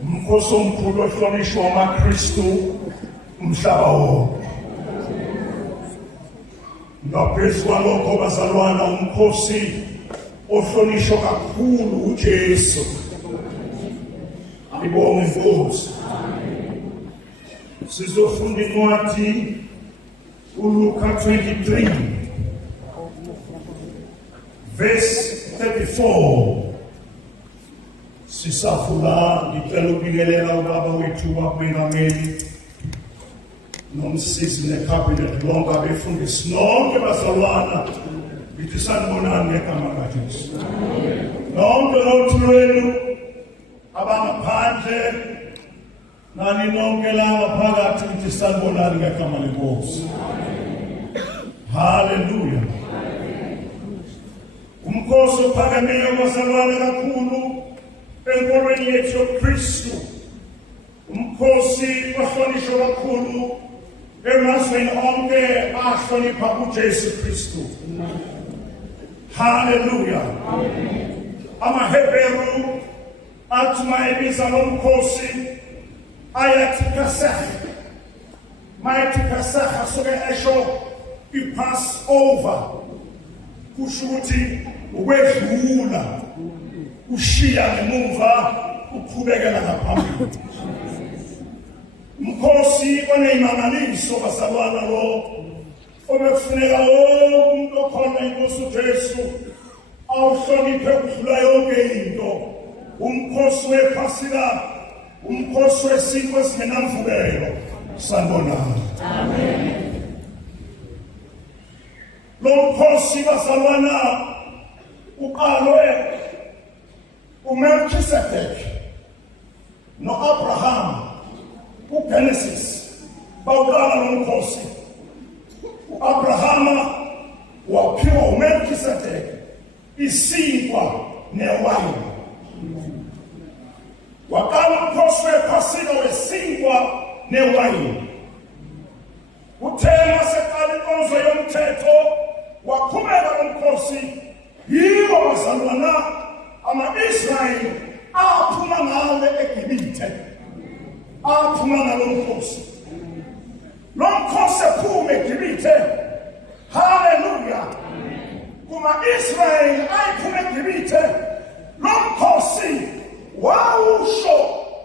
umkhosi omkhulu ohlonishwa amaKristu umhlaba wonke. Ngaphezu kwalokho bazalwana, umkhosi ohlonishwa kakhulu uJesu. Ayibonge Nkosi. Sizofunda incwadi uLuka 23 verse 34. Sisafuna ngicela ukubingelela ubaba wethu wabengameli nomsisi nekhabinet lonke abefundisi nonke bazalwana, ngithi sanibonani ngegama likaJesu. Nonke nothulwenu abangaphandle nani nonke laba phakathi, ngithi sanibonani ngegama lenkosi. Haleluya. Umkhosi ophakemeyo bazalwane kakhulu enkolweni yethu yoKristu, umkhosi ohlonishwa kakhulu emazweni onke ahlonipha uJesu Kristu. Haleluya. AmaHebheru athi mayebiza lo mkhosi ayathi Pesach. Mayethi Pesach asuke esho i-Passover, kusho ukuthi ukwedlula, ushiya ngemuva, uqhubekela ngaphambili. Umkhosi oneyimangaliso bazalwana lo, obekufuneka wonke umuntu okhona inkosi uJesu awuhloniphe ukudlula yonke into. Umkhosi wePhasika, umkhosi wesintu esingenamvubelo. Sanibonani. Amen. Lo mkhosi bazalwana uqalwe uMelkisedeki no-Abraham. UGenesis bawuqala lo mkhosi. U-Abrahama waphiwa uMelkisedeki isinkwa newayini. Waqala umkhosi wePhasika wesinkwa newayini. Uthe maseqala inkonzo yomthetho waqhubeka lo mkhosi. Yiwo bazalwana ama-Israyeli aphuma ngale eGibhithe, aphuma ngalo mkhosi. Lo mkhosi ephuma eGibhithe, haleluya, kuma-Israyeli ayiphuma eGibhithe, lo mkhosi wawusho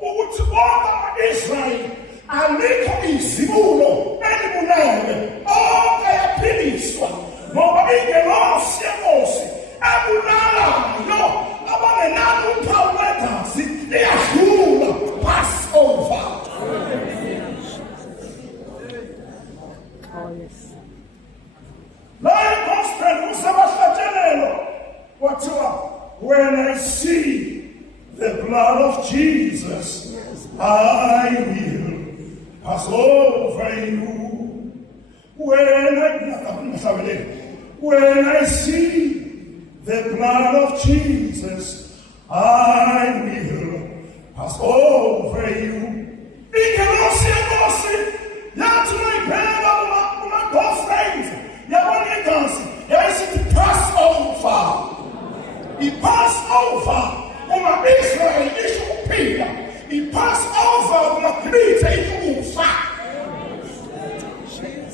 ukuthi bonke ama-Israyeli alikho izibulo elibulele, onke yaphiliswa, ngoba ingelosi yenkosi ebulalayo abangenalo uphawu lwegazi iyadlula. Passover. La gospel usabahlatshelelo wathiwa, when I see the blood of Jesus, I will pass over you. When I see the blood of Jesus, I will pass over you. Ingelosi yenkosi yathi mayibheka kuma-girlfriends yabona igazi yayisithi Passover. I-Passover kuma-Israyeli isho ukuphila. I-Passover kuma-Gibhithe isho ukufa.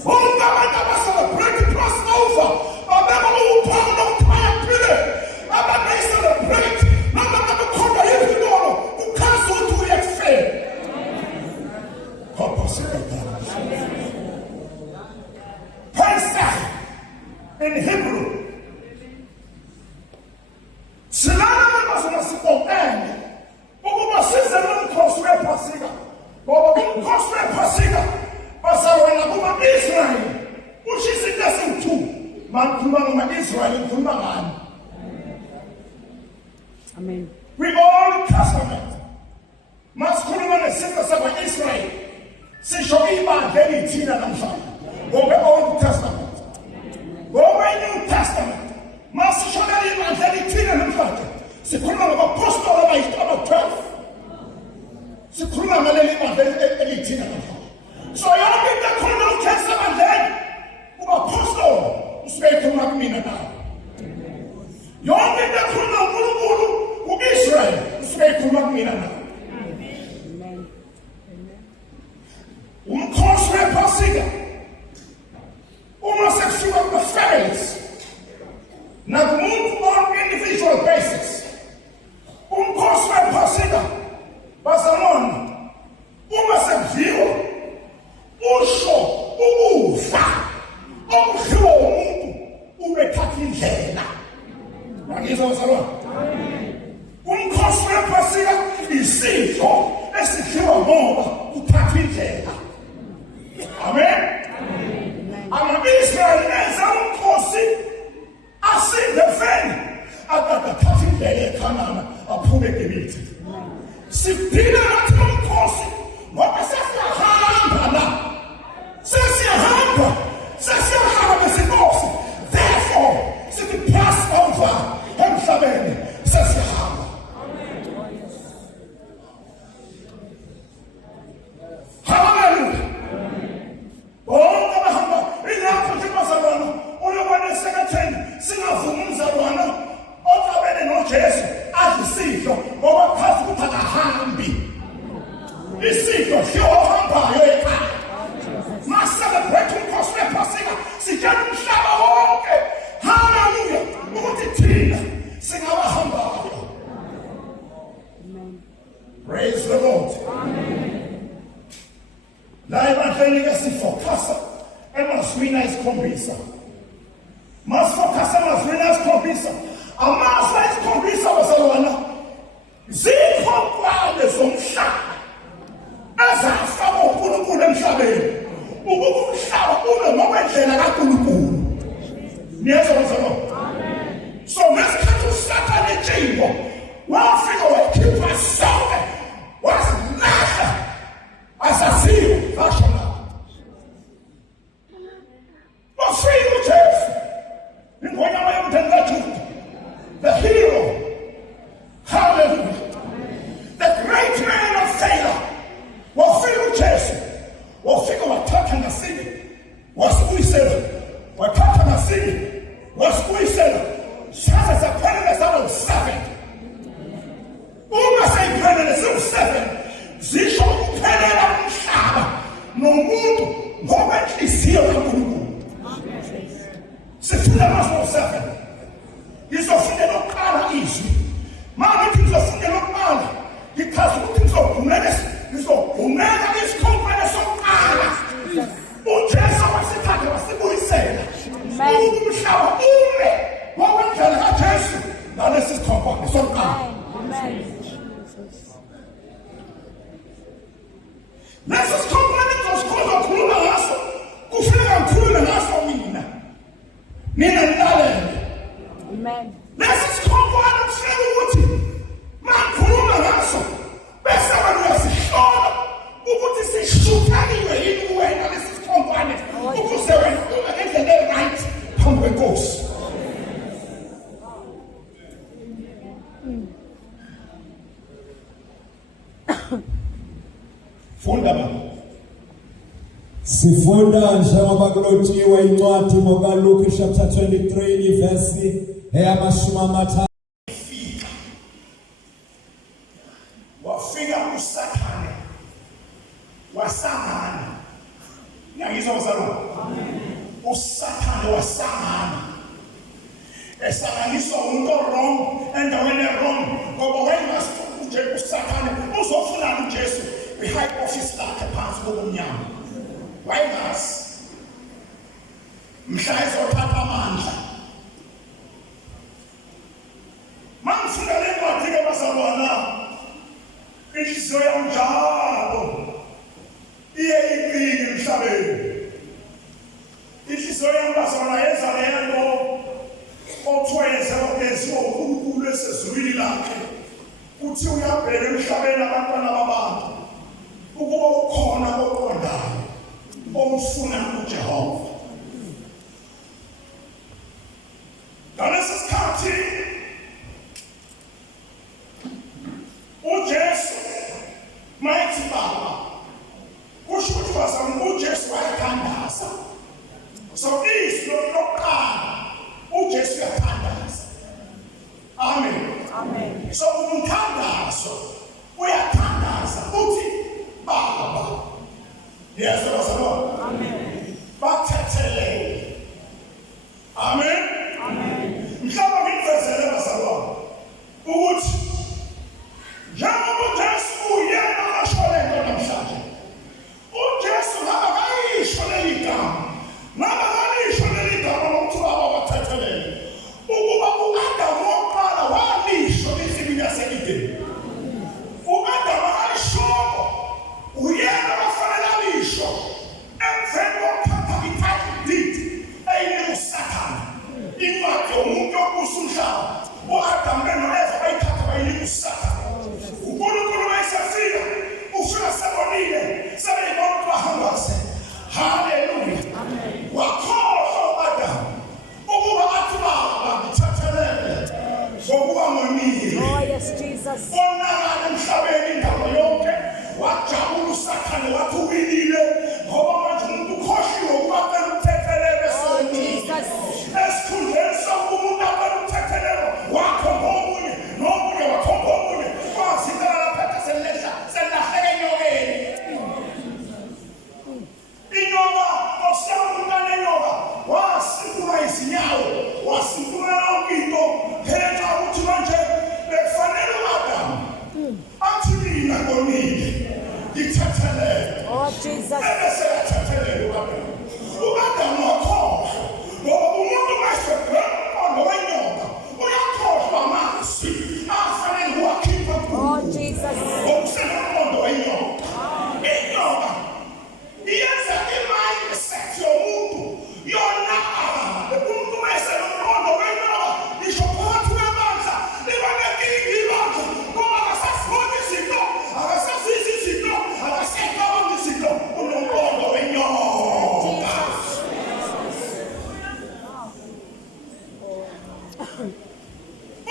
Bonke abantu abaselebrate i-Passover babeka uphawu lokukhanya phile. Abangayicelebrate noma ngabe khona yiphi intolo ukhazi ukuthi uye kufela. Pesach in Hebrew. Silana bazomasibokene ukuba size lo mkhosi wePhasika, ngoba umkhosi wePhasika basawela kuma-Israyeli. Usho izinto eziwu-2. Mangikhuluma ngama-Israyeli ngikhuluma ngani? Amen. We-Old Testament masikhuluma ngesinto sakwa-Israyeli sisho ibandla elithina namhlanje. Ngobe-Old Testament, ngobe-New Testament masisho leli ibandla elithina namhlanje sikhuluma ngabapostoli aba-12. Sikhuluma ngaleli bandla elithina namhlanje. So yonke into ekhona ukhetha ebandleni ubapostoli usuke ekhuluma kumina nawe. Yonke into ekhona uNkulunkulu u-Israyeli usuke ekhuluma kumina nawe. isidlo esidliwa ngoba uthatha indlela. Amen. Ama-Israyeli enza umkhosi asinde vele akathatha indlela eKhanani aphume eGibithe. Sidila nathi umkhosi ngoba sesiyahamba la. Sesiyahamba besinkosi. Therefore sithi pass over emhlabeni sesiyahamba. Hallelujah. Bonke bahamba ilapho nje bazalwana uyobona eseketheni singavuma umzalwana otabene noJesu azisidlo ngoba phansi ukuthi akahambi. Isidlo siyohambayo ekhaya. Ma-celebrate umkhosi wePhasika sitshela umhlaba wonke. Hallelujah. Ukuthi thina singabahambayo. Praise the Lord. La ebandleni ke sifocusa emazwini ayisikhombisa. Masifocusa emazwini ayisikhombisa. Amazwi ayisikhombisa bazalwana zikhonkwane zomhlaba ezafaka uNkulunkulu emhlabeni ukuba umhlaba ube ngokwendlela kaNkulunkulu. Niyezwa bazalwana? So ngesikhathi uSathane etshiwo wafika wakhipha sonke wasilahla asaziwe ashona. Wafika uJesu ingonyama yomndeni kaJuda, the hero. Hallelujah. The great man of failure. Wafika uJesu wafika wathatha ngasini wasibuyisela, wathatha ngasini wasibuyisela. Sasa saphelele salo 7. Uma sayiphelele siwu-7 zisho ukuphelela umhlaba nomuntu ngokwenhliziyo kaNkulunkulu. Sifunda amazwi 7. Ngizofundela ukuqala izwi. Mangithi ngizofundela ukuqala ngichaza ukuthi ngizogumela isikhonkwane sokuqala. uJesu wasithatha wasibuyisela ukuthi umhlaba ume ngokwendlela kaJesu nalesi sikhonkwane sokuqala. Lesi sikhonkwane ngizosikhuluma ngaso kufuneka ngikhulume ngaso mina nilalele. Lesi sikhonkwane kufuneka ukuthi mangikhuluma ngaso bese abantu basihlola ukuthi sishuthaliwe yini wena lesi sikhonkwane ukuze wena ube ngendlela e-right phambi kwenkosi. Funda baba. Sifunda njengoba kulotshiwe incwadi ngokaLuka chapter 23 verse eyamashumi amathathu. Wafika uSathane wasangana. Ngiyizwa bazalwane. uSathane wasangana. Esanganiswa umuntu wrong endaweni wrong ngoba wayengasifuthi nje uSathane uzofuna uJesu behind office lakhe phansi kokumnyama. Wayengasi mhla ezothatha amandla. Mangifunda le ncwadi ke bazalwana inhliziyo yami njalo iye iqine emhlabeni. Inhliziyo yami bazalwana yenza lento othweze okwenziwa uNkulunkulu esezulwini lakhe. Uthi uyabheka emhlabeni abantwana babantu ukuba ukhona oqondayo omfuna uJehova. Ngalesi sikhathi uJesu mayithi baba kusho ukuthi bazalwane uJesu wayathandaza. So izwi lokuqala uJesu uyathandaza. Amen. So umthandazo uyathandaza uthi baba. Yes, bazalwane. Bathethelele. Amen. Mhlawumbe ngikuvezele bazalwane ukuthi njengoba uJesu uyena ashole namhlanje. uJesu ngaba kayisho leli gama. Ngaba kayisho leli gama lokuthi baba bathethelele. Ukuba uAdamu wokuqala walisho izibini yaseKideni. uAdamu ngingakonile ngithathelele Oh, Jesus. ebese yathathelele u-Adamu wakhona ngoba umuntu mayeseqondo wenyoka uyakhohlwa amazwi afanele uwakhipha Oh, Jesus. ngokuseqondo wenyoka inyoka iyenza i-mindset yomuntu yona umuntu mayeseqondo wenyoka isho phakathi kwebandla libanenkinga ibandla ngoba akasafuni izinto akasazizwa izinto akasekabona izinto unomqondo wenyoka.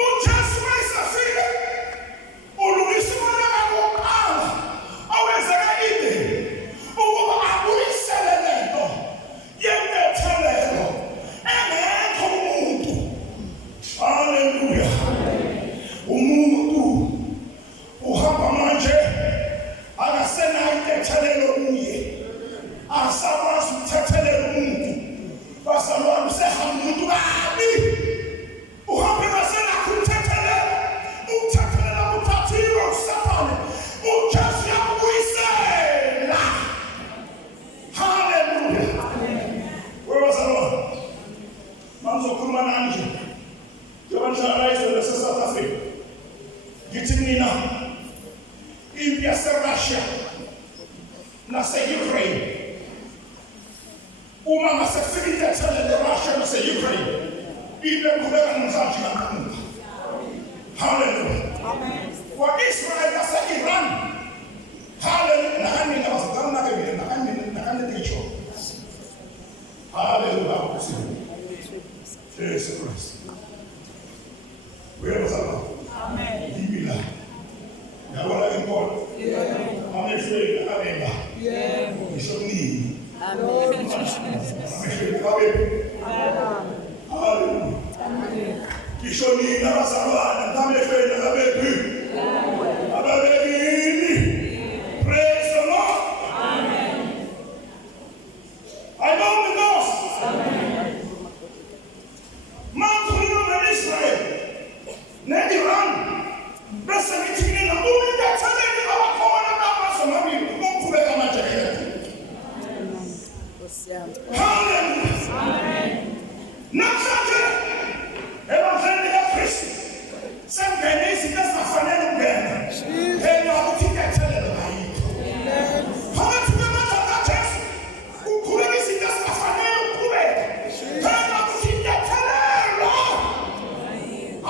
uJesu wayesafile ulungisa umonakalo wokuqala awenzeka Edeni ukuba abuyisele lento yempethelelo engekho umuntu. Haleluya. Umuntu uhamba manje akasenayo impethelelo kuye, asakwazi ukuthethelela umuntu basalwana usehamba umuntu kabi uhambe ngasenakho ukuthethelela uthathiwe usathane uJesu yakubuyisela. Haleluya. Webazalwane mangizokhuluma nani nje njengoba ngihlala izwe lase-South Africa ngithi mina impi yase-Russia nase-Ukraine uma ngasefika impethelelo e-Russia nase-Ukraine ile qhubeka namhlanje kakhulu. Haleluya. Kwa-Israel nase-Iran. Haleluya. Nakanina bazalwana ke mina nakanina ngisho. Haleluya. Yesu Kristu. Webazalwane. Amen. Yibila. Yabona inkolo. Amehlweni abemba. Yebo. Ngisho nini. Amen. Amehlweni abemba. Haleluya. Ngisho nini abazalwane amehlweni abembi. Ababekini. Praise the Lord. Amen. I know the gospel. Amen. Mankhuluma nge-Israel ne-Iran bese ngithini na umithatheleni abakhona namazwe amabili ukuqhubeka manje. Haleluya. Amen. Namhlanje ebandleni likaKristu sengene izinto ezingafanele ukungena. Yena ukuthi impethelelo ayikho. Phakathi kwamandla kaJesu uqhubeka izinto ezingafanele ukuqhubeka. Yena ukuthi impethelelo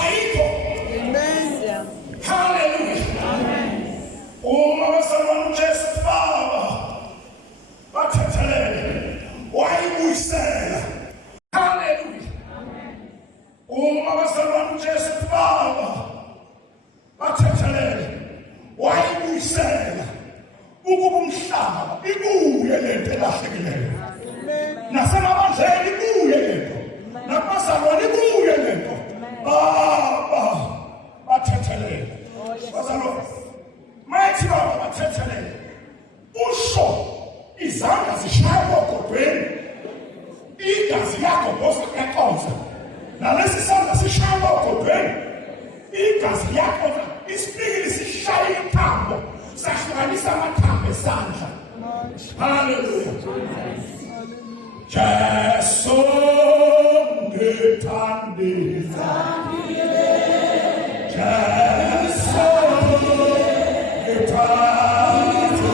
ayikho. Haleluya. Uma bazalwane uJesu Baba bathethelele wayibuyisela. Haleluya. Uma bazalwane uJesu Baba bathethelele wayibuyisela ukuba umhlaba ibuye lento elahlekileyo. Nasemabandleni ibuye lento, nakubazalwane ibuye lento. Baba bathethelele. Bazalwane mayethi Baba bathethelele usho izandla zishaya ogodweni igazi lakho bosa eqonza nalesi sandla sishaya ogodweni igazi yakho isipikili sishaya ithambo sahlukanisa amathambo esandla. Haleluya. Jesu ngithandisa Jesu ngithandisa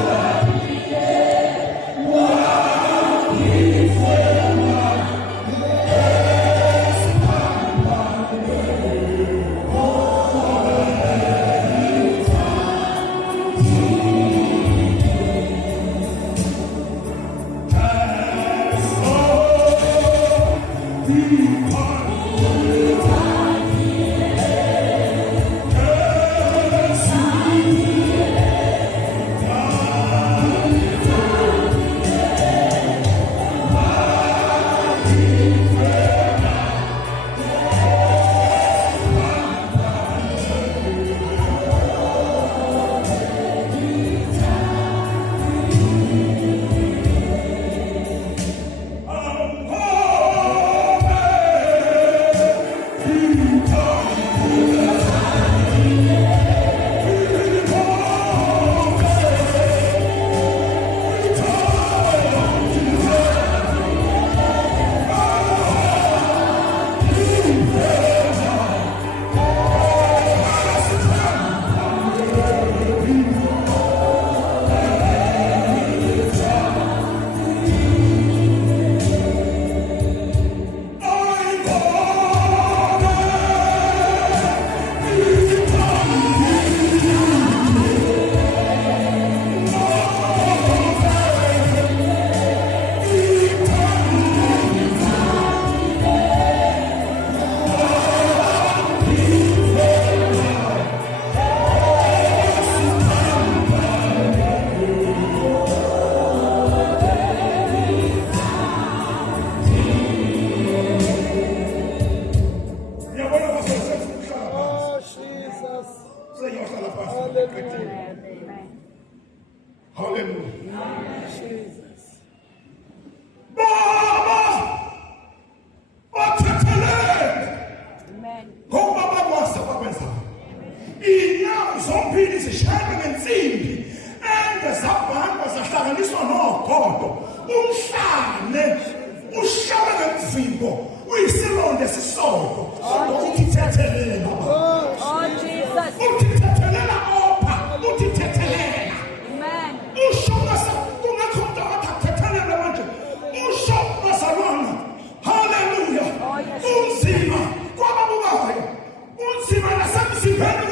Hallelujah. Jesus. Baba bathethelele Amen. ngoba bakwazi abakwenzayo. Inyawo zombili zishaywe ngensimbi engezabhangwa zahlanganiswa nogodo. Umhlane ushawe ngemvimbo uyisilonda esisodwa. Uthi thethelela. Oh, Jesus. Uthi thethelela opha. Uthi thethelela. Amen. Ushobasa kungekho umuntu akathethelele manje. Ushobazalwana. Hallelujah. Oh, yes. Unzima kwababukayo. Unzima nasemzimbeni